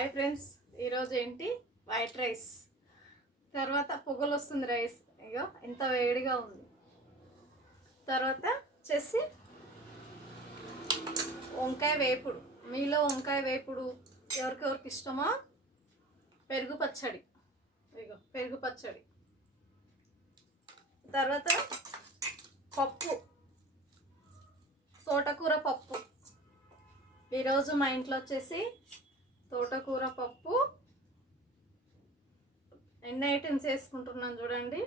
Hi friends, ఈరోజు ఏంటి white rice. తర్వాత పొగలు వస్తుంది రైస్. ఇగో ఎంత వేడిగా ఉంది. తర్వాత వచ్చేసి వంకాయ వేపుడు. మీలో వంకాయ వేపుడు ఎవరికెవరికి ఇష్టమో పెరుగు పచ్చడి. ఇగో పెరుగు పచ్చడి. తర్వాత పప్పు, తోటకూర పప్పు. ఈరోజు మా ఇంట్లో వచ్చేసి తోటకూర పప్పు. ఎన్ని ఐటమ్స్ వేసుకుంటున్నాను చూడండి.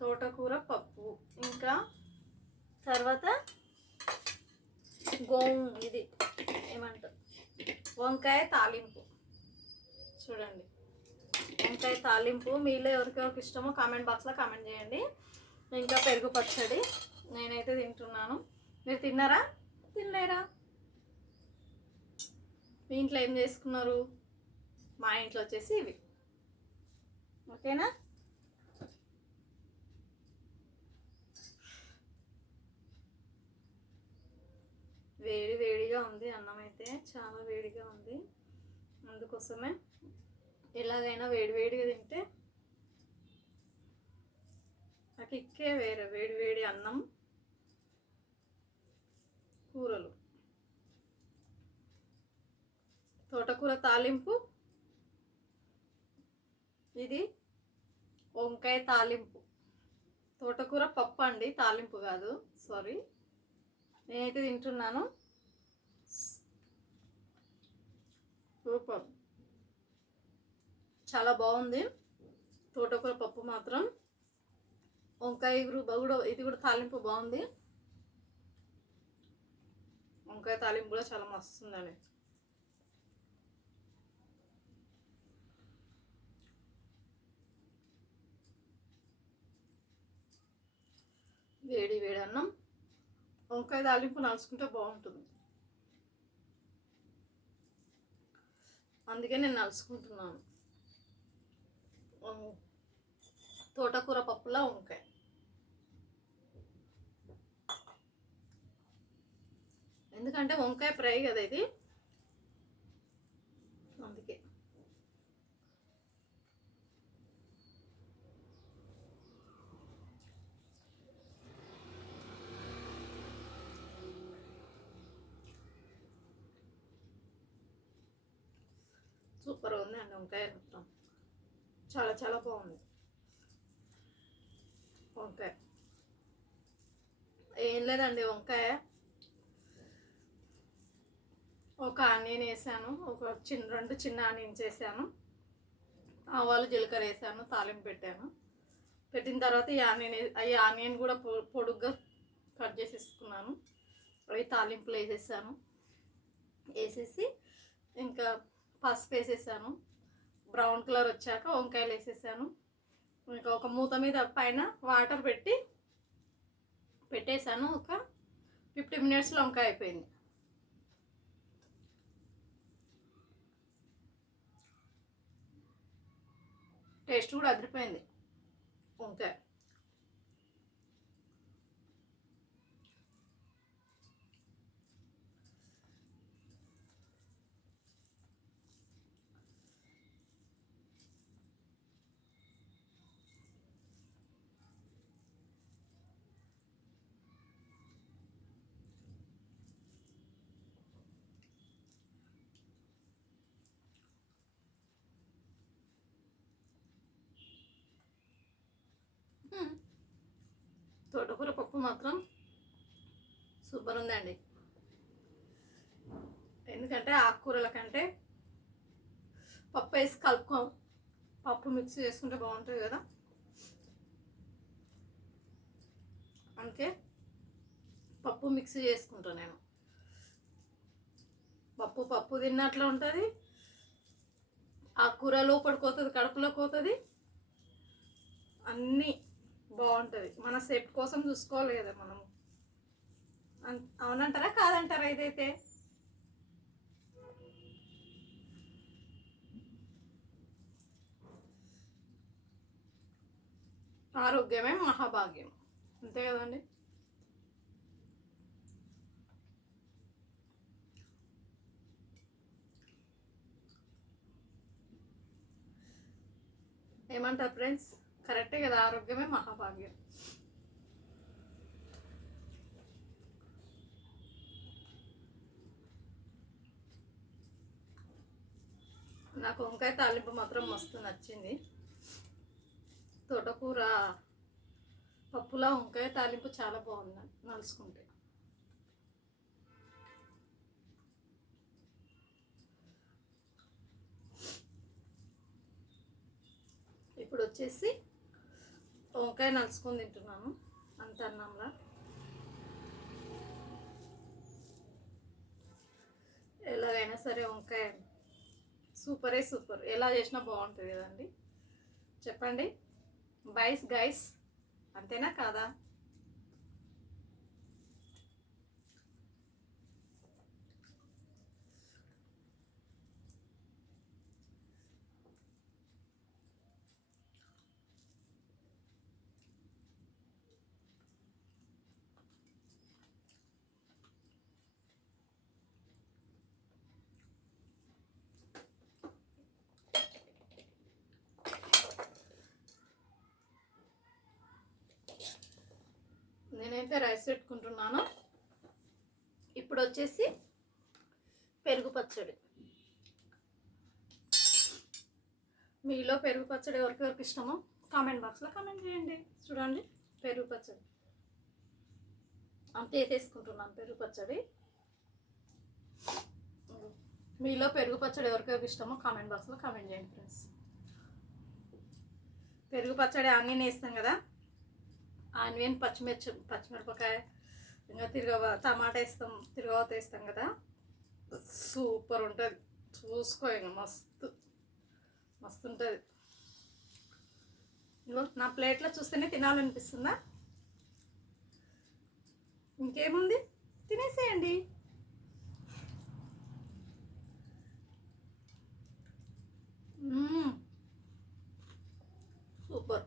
తోటకూర పప్పు, ఇంకా తర్వాత ఇది ఏమంటారు, వంకాయ తాలింపు. చూడండి, వంకాయ తాలింపు. మీలో ఎవరికెవరికి ఇష్టమో కామెంట్ బాక్స్లో కామెంట్ చేయండి. ఇంకా పెరుగు పచ్చడి నేనైతే తింటున్నాను. మీరు తిన్నారా, తినలేరా? మీ ఇంట్లో ఏం చేసుకున్నారు? మా ఇంట్లో వచ్చేసి ఇవి. ఓకేనా? వేడి వేడిగా ఉంది. అన్నం అయితే చాలా వేడిగా ఉంది. అందుకోసమే ఎలాగైనా వేడి వేడిగా తింటే నాకు కిక్కే వేరే. వేడి వేడి అన్నం, కూరలు. తోటకూర తాలింపు, ఇది వంకాయ తాలింపు. తోటకూర పప్పు అండి, తాలింపు కాదు, సారీ. నేనైతే తింటున్నాను. సూపర్, చాలా బాగుంది తోటకూర పప్పు మాత్రం. వంకాయ కూడా, ఇది కూడా తాలింపు బాగుంది. వంకాయ తాలింపు కూడా చాలా మస్తుందండి. వేడి వేడి అన్నం, వంకాయ తాలింపు నలుచుకుంటే బాగుంటుంది. అందుకే నేను నలుచుకుంటున్నాను. తోటకూర పప్పులా వంకాయ. ఎందుకంటే వంకాయ ఫ్రై కదా ఇది, అందుకే. సూపర్ ఉంది అండి వంకాయ మొత్తం. చాలా చాలా బాగుంది వంకాయ. ఏం లేదండి, వంకాయ ఒక ఆనియన్ వేసాను, రెండు చిన్న ఆనియన్స్ వేసాను, ఆవాలు జీలకర్ర వేసాను, తాలింపు పెట్టాను. పెట్టిన తర్వాత ఈ ఆనియన్ కూడా పొడుగ్గా కట్ చేసేసుకున్నాను. అవి తాలింపులో వేసేసాను. వేసేసి ఇంకా పసుపు వేసేసాను. బ్రౌన్ కలర్ వచ్చాక వంకాయలు వేసేసాను. ఇంకా ఒక మూత మీద పైన వాటర్ పెట్టేసాను. ఒక 50 మినిట్స్లో వంకాయ అయిపోయింది. టేస్ట్ కూడా అదిరిపోయింది వంకాయ. తోటకూర పప్పు మాత్రం సూపర్ ఉందండి. ఎందుకంటే ఆకుకూరల కంటే పప్పు వేసి పప్పు మిక్స్ చేసుకుంటే బాగుంటుంది కదా, అందుకే పప్పు మిక్స్ చేసుకుంటాను నేను. పప్పు తిన్నట్లు ఉంటుంది, ఆకుకూర లోపలికి పోతుంది, కడుపులోకి పోతుంది, అన్నీ బాగుంటుంది. మన సేఫ్ కోసం చూసుకోవాలి కదా మనం. అవునంటారా కాదంటారా? ఇదైతే ఆరోగ్యమే మహాభాగ్యం, అంతే కదండి. ఏమంటారు ఫ్రెండ్స్? కరెక్టే కదా, ఆరోగ్యమే మహాభాగ్యం. నాకు వంకాయ తాలింపు మాత్రం మస్తు నచ్చింది. తోటకూర పప్పులా వంకాయ తాలింపు చాలా బాగుంది నలుసుకుంటే. ఇప్పుడు వచ్చేసి వంకాయ నలుసుకొని తింటున్నాను అంత అన్నంలా. ఎలాగైనా సరే వంకాయ సూపరే సూపర్, ఎలా చేసినా బాగుంటుంది కదండి. చెప్పండి గైస్, అంతేనా కాదా? నేనైతే రైస్ పెట్టుకుంటున్నాను. ఇప్పుడు వచ్చేసి పెరుగు పచ్చడి. మీలో పెరుగు పచ్చడి ఎవరికెవరికి ఇష్టమో కామెంట్ బాక్స్లో కామెంట్ చేయండి. చూడండి పెరుగు పచ్చడి అంతే వేసేసుకుంటున్నాను. పెరుగు పచ్చడి మీలో పెరుగు పచ్చడి ఎవరికెవరికి ఇష్టమో కామెంట్ బాక్స్లో కామెంట్ చేయండి ఫ్రెండ్స్. పెరుగు పచ్చడి ఆనియన్ వేస్తాం కదా, ఆనియన్ పచ్చిమిరపకాయ ఇంకా టమాటా వేస్తాం, తిరగవాత వేస్తాం కదా, సూపర్ ఉంటుంది. చూసుకో ఇంకా మస్తు మస్తు ఉంటుంది. ఇగో నా ప్లేట్లో చూస్తేనే తినాలనిపిస్తుందా? ఇంకేముంది, తినేసేయండి. సూపర్.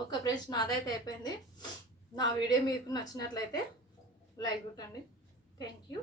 ఓకే ఫ్రెండ్స్, నాదైతే అయిపోయింది. నా వీడియో మీకు నచ్చినట్లయితే లైక్ కొట్టండి. Thank you.